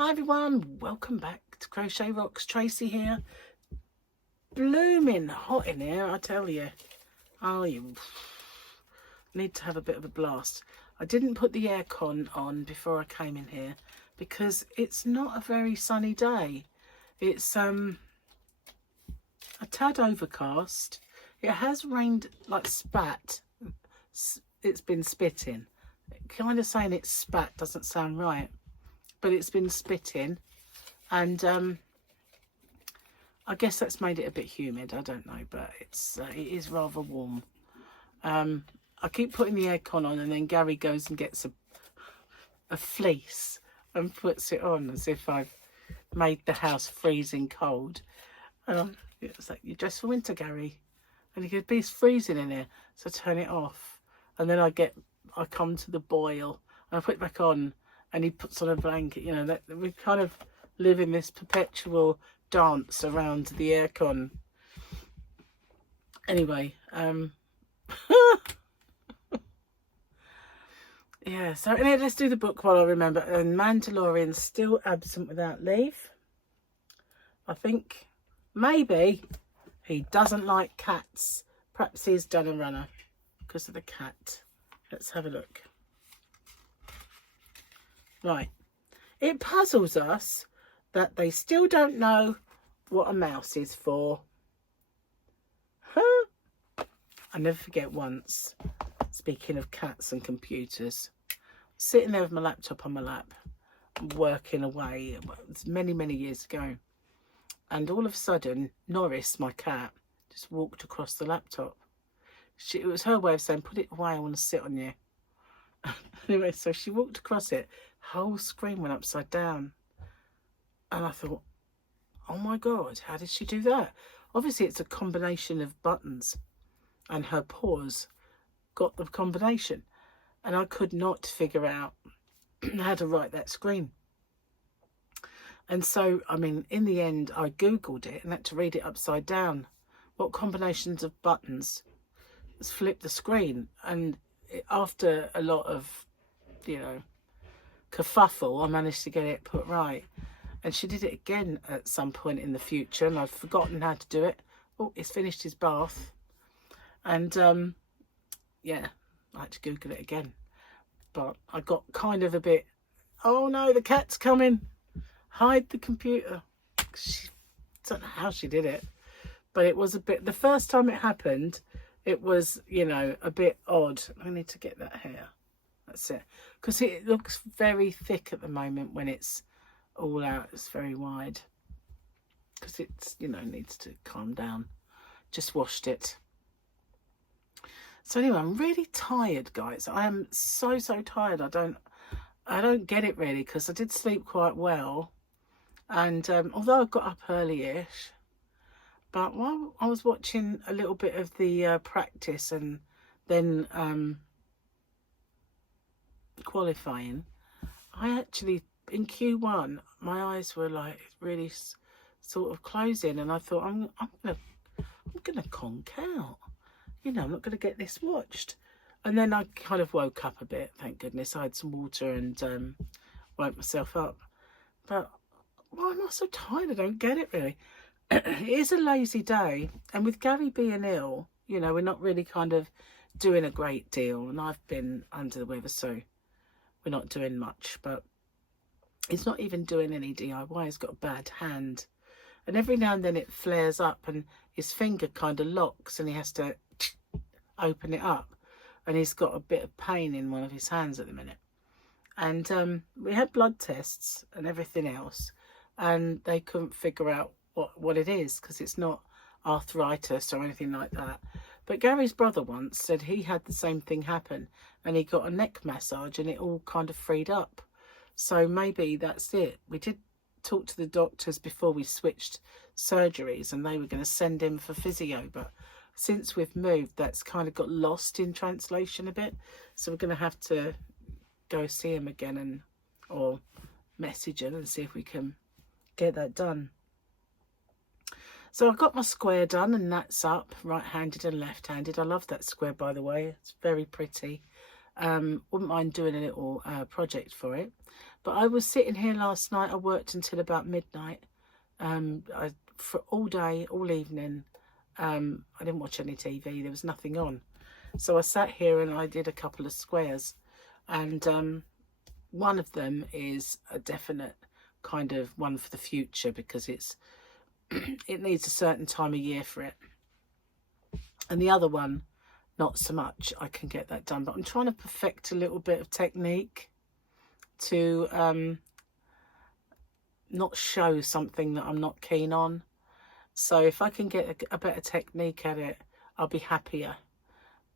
Hi everyone, welcome back to Crochet Rocks. Tracy here. Blooming hot in here, I tell you. Oh, you need to have a bit of a blast. I didn't put the aircon on before I came in here because it's not a very sunny day. It's a tad overcast. It has rained like spat. It's been spitting. Kind of saying it's spat doesn't sound right, but it's been spitting, and I guess that's made it a bit humid. I don't know, but it is rather warm. I keep putting the aircon on, and then Gary goes and gets a fleece and puts it on as if I've made the house freezing cold. It's like, "You dressed for winter, Gary?" And he goes, "But it's freezing in here." So I turn it off, and then I come to the boil, and I put it back on, and he puts on a blanket. You know, that we kind of live in this perpetual dance around the aircon. Anyway, yeah, so anyway, let's do the book while I remember. And Mandalorian's still absent without leave. I think maybe he doesn't like cats. Perhaps he's done a runner because of the cat. Let's have a look. Right. It puzzles us that they still don't know what a mouse is for. Huh? I never forget once, speaking of cats and computers, sitting there with my laptop on my lap, working away, many years ago. And all of a sudden, Norris, my cat, just walked across the laptop. It was her way of saying, "Put it away, I want to sit on you." Anyway, so she walked across it. Whole screen went upside down. And I thought, oh my God, how did she do that? Obviously, it's a combination of buttons. And her paws got the combination. And I could not figure out how to write that screen. And so, I mean, in the end, I Googled it and had to read it upside down. What combinations of buttons flip the screen? And after a lot of, kerfuffle, I managed to get it put right. And she did it again at some point in the future, and I've forgotten how to do it. Oh, he's finished his bath. And, yeah, I had to Google it again. But I got kind of a bit, oh no, the cat's coming. Hide the computer. I don't know how she did it. But it was a bit, the first time it happened, it was, a bit odd. I need to get that hair. That's it. Because it looks very thick at the moment when it's all out. It's very wide. Because it's, needs to calm down. Just washed it. So anyway, I'm really tired, guys. I am so tired. I don't get it really, because I did sleep quite well. And although I got up early-ish, but while I was watching a little bit of the practice and then qualifying, I actually, in Q1, my eyes were like really sort of closing, and I thought, I'm gonna conk out. I'm not gonna get this watched. And then I kind of woke up a bit. Thank goodness I had some water and woke myself up. But why am I so tired? I don't get it really. It is a lazy day, and with Gary being ill, we're not really kind of doing a great deal, and I've been under the weather, so we're not doing much. But he's not even doing any DIY. He's got a bad hand, and every now and then it flares up and his finger kind of locks and he has to open it up, and he's got a bit of pain in one of his hands at the minute. And we had blood tests and everything else, and they couldn't figure out what it is, because it's not arthritis or anything like that. But Gary's brother once said he had the same thing happen, and he got a neck massage and it all kind of freed up. So maybe that's it. We did talk to the doctors before we switched surgeries, and they were going to send him for physio, but since we've moved, that's kind of got lost in translation a bit. So we're going to have to go see him again or message him and see if we can get that done. So I've got my square done, and that's up, right-handed and left-handed. I love that square, by the way. It's very pretty. Wouldn't mind doing a little project for it. But I was sitting here last night. I worked until about midnight. For all day, all evening. I didn't watch any TV. There was nothing on. So I sat here and I did a couple of squares. And one of them is a definite kind of one for the future, because it needs a certain time of year for it. And the other one, not so much. I can get that done. But I'm trying to perfect a little bit of technique to not show something that I'm not keen on. So if I can get a better technique at it, I'll be happier.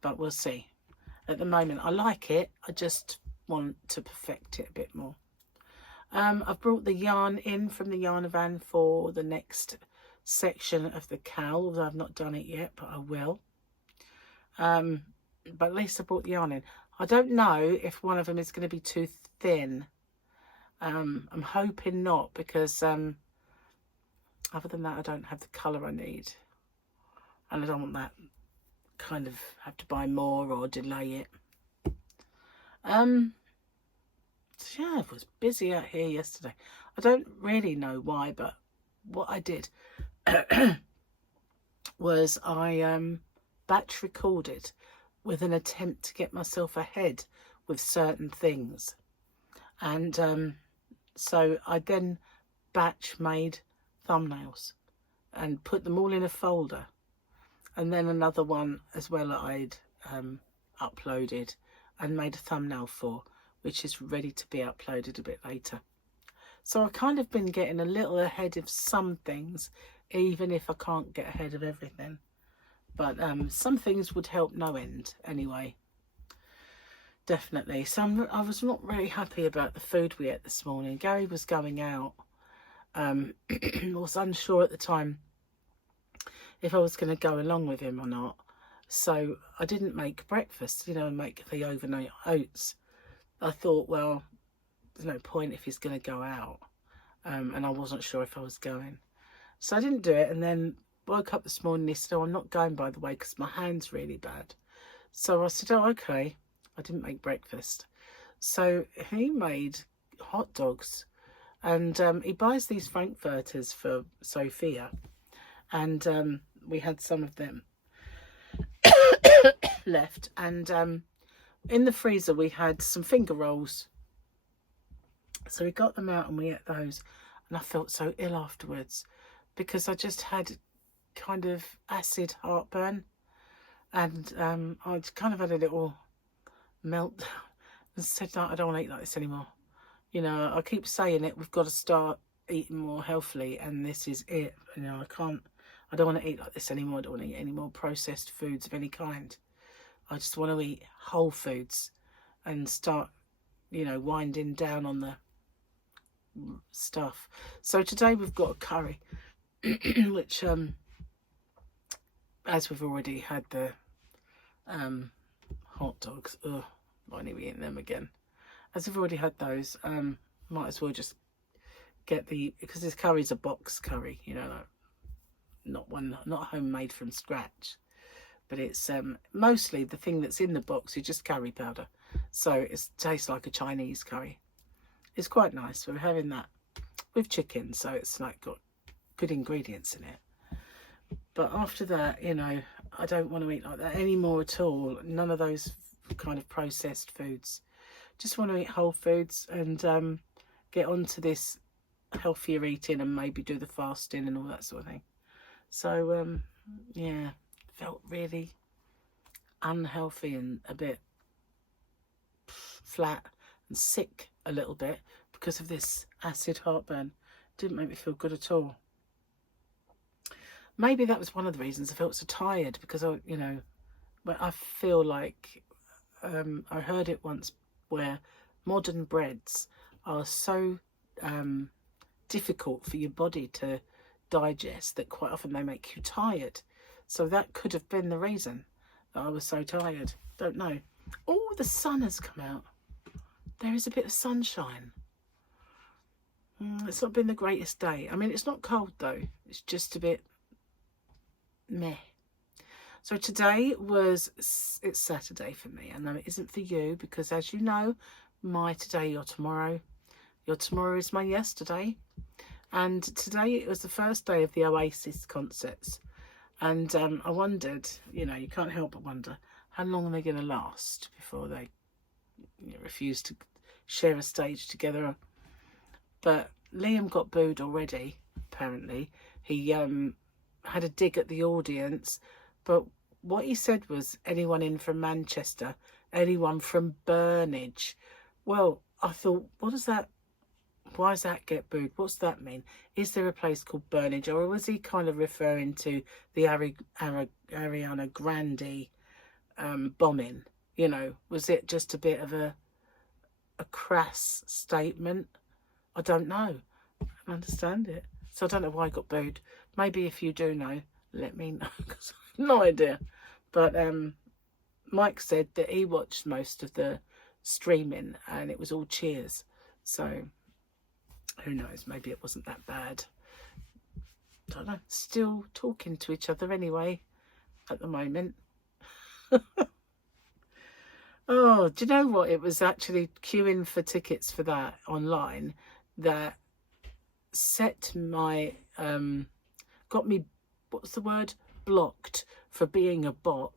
But we'll see. At the moment, I like it. I just want to perfect it a bit more. I've brought the yarn in from the yarn van for the next section of the cowl, although I've not done it yet, but I will. But at least I brought the yarn in. I don't know if one of them is going to be too thin. I'm hoping not, because other than that, I don't have the colour I need. And I don't want that kind of have to buy more or delay it. So yeah, I was busy out here yesterday. I don't really know why, but what I did was I batch recorded with an attempt to get myself ahead with certain things. And so I then batch made thumbnails and put them all in a folder. And then another one as well that I'd uploaded and made a thumbnail for, which is ready to be uploaded a bit later. So I've kind of been getting a little ahead of some things, even if I can't get ahead of everything. But some things would help no end anyway. Definitely. So I was not really happy about the food we ate this morning. Gary was going out. I was unsure at the time if I was going to go along with him or not. So I didn't make breakfast, make the overnight oats. I thought, well, there's no point if he's going to go out. And I wasn't sure if I was going. So I didn't do it. And then woke up this morning, he said, oh, I'm not going, by the way, because my hand's really bad. So I said, oh, okay. I didn't make breakfast. So he made hot dogs. And he buys these frankfurters for Sophia. And we had some of them left. And in the freezer, we had some finger rolls. So we got them out and we ate those. And I felt so ill afterwards, because I just had kind of acid heartburn. And I kind of had a little meltdown and said, no, I don't want to eat like this anymore. I keep saying it, we've got to start eating more healthily, and this is it. I don't want to eat like this anymore. I don't want to eat any more processed foods of any kind. I just want to eat whole foods and start, winding down on the stuff. So today we've got a curry, which, as we've already had the hot dogs, might need to be eating them again. As we've already had those, might as well just get because this curry's a box curry, not homemade from scratch, but it's mostly the thing that's in the box is just curry powder, so it tastes like a Chinese curry. It's quite nice. We're having that with chicken, so it's like got good ingredients in it. But after that, I don't want to eat like that anymore at all. None of those kind of processed foods. Just want to eat whole foods and get onto this healthier eating and maybe do the fasting and all that sort of thing. So yeah, felt really unhealthy and a bit flat and sick a little bit because of this acid heartburn. Didn't make me feel good at all. Maybe that was one of the reasons I felt so tired, because I feel like I heard it once where modern breads are so difficult for your body to digest that quite often they make you tired. So that could have been the reason that I was so tired. Don't know. Oh, the sun has come out. There is a bit of sunshine. It's not been the greatest day. I mean, it's not cold though. It's just a bit meh. So today it's Saturday for me. I know it isn't for you, because as you know, my today or tomorrow your tomorrow is my yesterday. And today it was the first day of the Oasis concerts. And I wondered, you know, you can't help but wonder, how long are they going to last before they refuse to share a stage together? But Liam got booed already, apparently. He had a dig at the audience, but what he said was anyone in from Manchester, anyone from Burnage. Well, I thought, what does that, why does that get booed? What's that mean? Is there a place called Burnage? Or was he kind of referring to the Ariana Grande bombing? You know, was it just a bit of a crass statement? I don't know. I don't understand it. So I don't know why I got booed. Maybe if you do know, let me know, because I have no idea. But Mike said that he watched most of the streaming and it was all cheers. So who knows, maybe it wasn't that bad. Don't know. Still talking to each other anyway at the moment. Oh, do you know what? It was actually queuing for tickets for that online that set my, got me, what's the word? Blocked for being a bot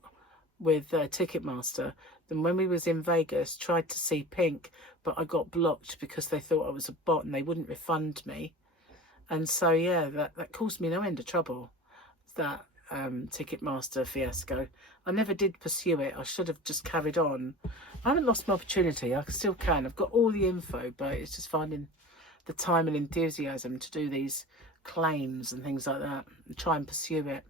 with Ticketmaster. Then when we was in Vegas, tried to see Pink, but I got blocked because they thought I was a bot and they wouldn't refund me. And so, yeah, that caused me no end of trouble, that Ticketmaster fiasco. I never did pursue it. I should have just carried on. I haven't lost my opportunity. I still can. I've got all the info, but it's just finding the time and enthusiasm to do these claims and things like that and try and pursue it.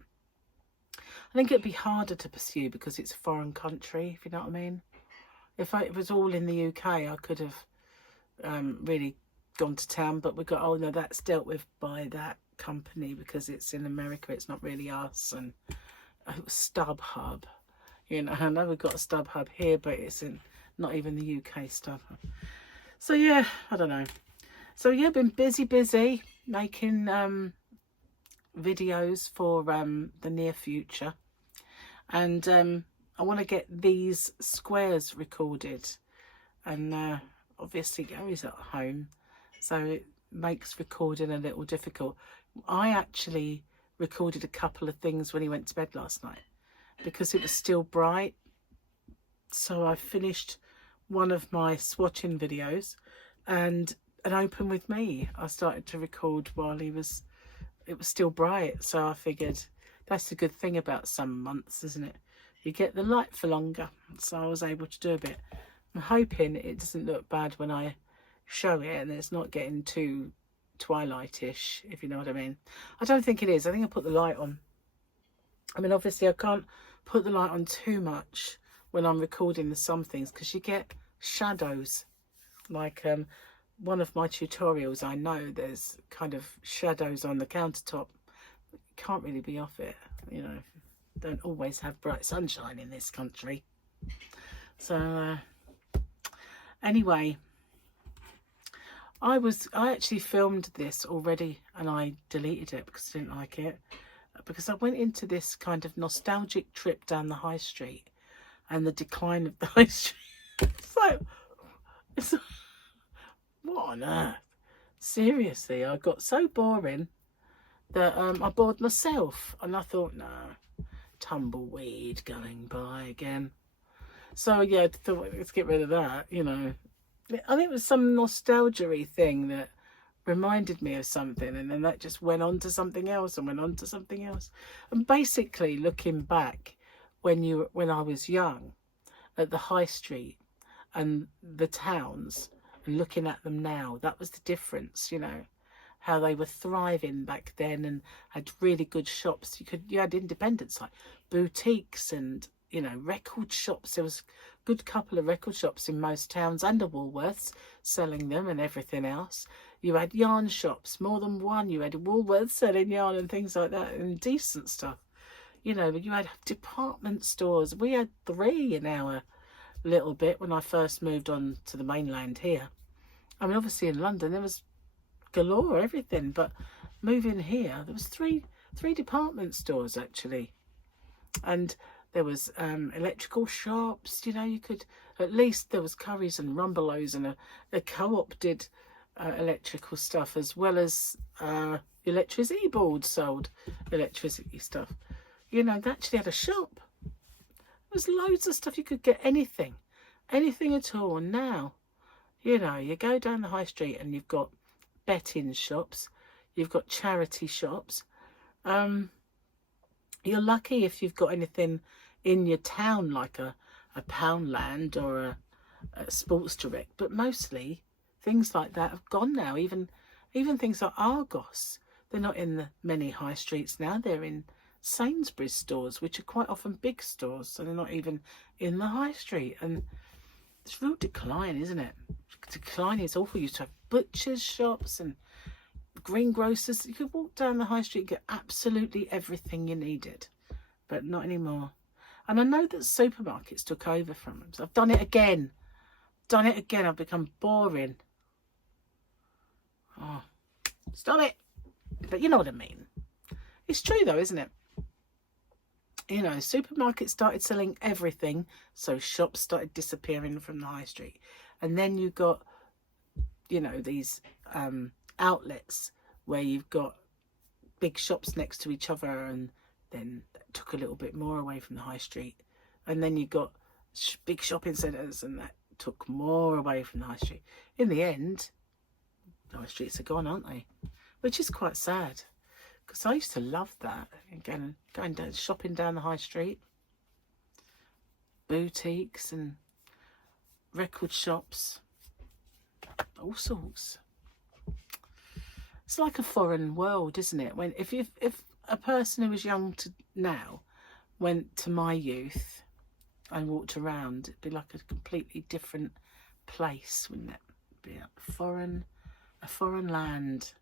I think it'd be harder to pursue because it's a foreign country, if you know what I mean. If it was all in the UK, I could have really gone to town, but we got, oh no, that's dealt with by that company because it's in America, it's not really us. And it was StubHub, you know. I know we've got a StubHub here, but it's in not even the UK StubHub. So yeah, I don't know. So yeah, been busy making videos for the near future, and I want to get these squares recorded, and obviously Gary's at home, so it makes recording a little difficult. I actually recorded a couple of things when he went to bed last night because it was still bright, so I finished one of my swatching videos, and an open with me I started to record while it was still bright. So I figured that's the good thing about some months, isn't it? You get the light for longer. So I was able to do a bit. I'm hoping it doesn't look bad when I show it and it's not getting too twilight-ish, if you know what I mean. I don't think it is. I think I put the light on. I mean, obviously I can't put the light on too much when I'm recording the some things because you get shadows. Like one of my tutorials, I know there's kind of shadows on the countertop. You can't really be off it, you know. Don't always have bright sunshine in this country. So anyway, I actually filmed this already and I deleted it because I didn't like it, because I went into this kind of nostalgic trip down the high street and the decline of the high street. It's what on earth? Seriously, I got so boring that I bored myself, and I thought, no, tumbleweed going by again. So yeah, I thought, let's get rid of that, you know. I think it was some nostalgia-y thing that reminded me of something, and then that just went on to something else and went on to something else. And basically, looking back when I was young at the high street and the towns, and looking at them now, that was the difference, you know, how they were thriving back then and had really good shops. You had independents like boutiques and, you know, record shops. There was a good couple of record shops in most towns, and a Woolworths selling them and everything else. You had yarn shops, more than one. You had Woolworths selling yarn and things like that, and decent stuff, you know. But you had department stores. We had 3 in our little bit when I first moved on to the mainland here. I mean, obviously in London there was galore, everything, but moving here there was three department stores actually, and there was electrical shops, you know. You could, at least there was Currys and Rumbelows, and a Co-op did electrical stuff, as well as electricity boards sold electricity stuff. You know, they actually had a shop. There's loads of stuff. You could get anything at all. And now, you know, you go down the high street and you've got betting shops, you've got charity shops. You're lucky if you've got anything in your town, like a Poundland or a Sports Direct, but mostly things like that have gone now. Even things like Argos, they're not in the many high streets now. They're in Sainsbury's stores, which are quite often big stores, so they're not even in the high street. And it's real decline, isn't it? Decline is awful. You used to have butchers shops and greengrocers. You could walk down the high street and get absolutely everything you needed, but not anymore. And I know that supermarkets took over from them. So I've done it again. I've become boring. Oh, stop it. But you know what I mean. It's true though, isn't it? You know, supermarkets started selling everything, so shops started disappearing from the high street. And then you got, you know, these outlets where you've got big shops next to each other, and then that took a little bit more away from the high street. And then you got big shopping centres, and that took more away from the high street. In the end, the high streets are gone, aren't they? Which is quite sad, because I used to love that. Again, going down, shopping down the high street, boutiques and record shops, all sorts. It's like a foreign world, isn't it? When if a person who was young to now went to my youth and walked around, it'd be like a completely different place, wouldn't it? It'd be a foreign land.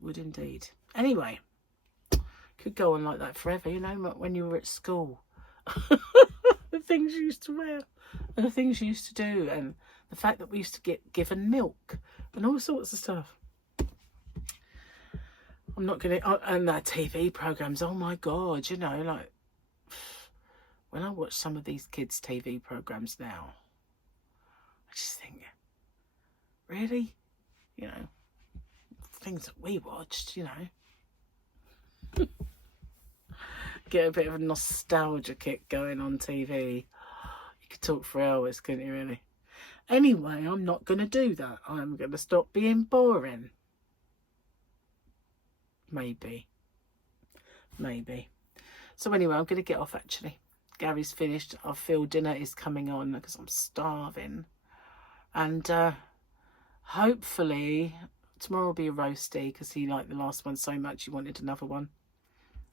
Would indeed. Anyway, could go on like that forever, you know, when you were at school. The things you used to wear and the things you used to do, and the fact that we used to get given milk and all sorts of stuff. I'm not going to, and that TV programs, oh my God, you know, like, when I watch some of these kids' TV programs now, I just think, really? You know, things that we watched, you know. Get a bit of a nostalgia kick going on TV. You could talk for hours, couldn't you, really? Anyway, I'm not going to do that. I'm going to stop being boring. Maybe. So anyway, I'm going to get off, actually. Gary's finished. I feel dinner is coming on because I'm starving. And hopefully tomorrow will be a roasty, because he liked the last one so much he wanted another one.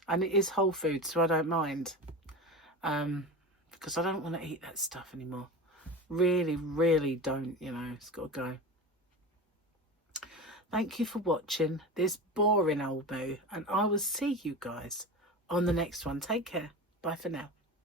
And it is whole food, so I don't mind. Because I don't want to eat that stuff anymore. Really, really don't, you know. It's got to go. Thank you for watching this boring old boo. And I will see you guys on the next one. Take care. Bye for now.